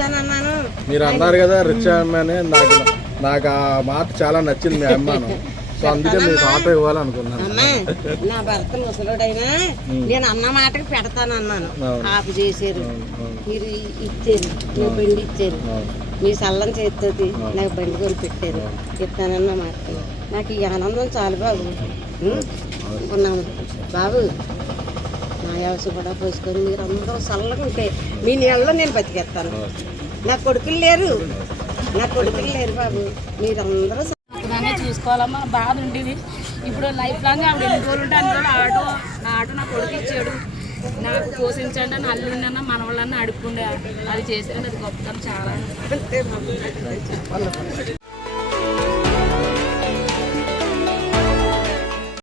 ఇస్తానన్నాను. మీరు అన్నారు కదా రిచ్ అమ్మని, నాకు ఆ మాట చాలా నచ్చింది మీ అమ్మాను. సో అందుకే మీకు ఆటో ఇవ్వాలనుకున్నాను. అమ్మా నా భర్త ముసలోడైనా నేను అన్న మాటకి పెడతానన్నాను. ఆపు చేశారు, మీరు ఇచ్చారు, నా బండి ఇచ్చారు, మీ సల్లం చేస్తుంది నాకు బండి కొని పెట్టారు. ఇస్తానన్న మాట నాకు ఈ ఆనందం చాలు బాబు. ఉన్నాను బాబు, నా వ్యవసాయం కూడా పోసుకొని మీరు అందరూ చల్లగా ఉంటే మీ నీళ్ళలో నేను బతికేస్తాను. నా కొడుకులు లేరు బాబు, మీరందరూ చూసుకోవాలమ్మా. బాధ ఉండేది. ఇప్పుడు లైఫ్ లాంగ్ ఆవిడ ఎన్ని రోజులు ఉంటే అన్ని రోజులు నా ఆటో నా కొడుకు ఇచ్చాడు. నాకు పోషించండి అని అల్లుండన్నా మనవాళ్ళన్నా అడుక్కుండే. అది చేసేది అది గొప్పతనం చాలా.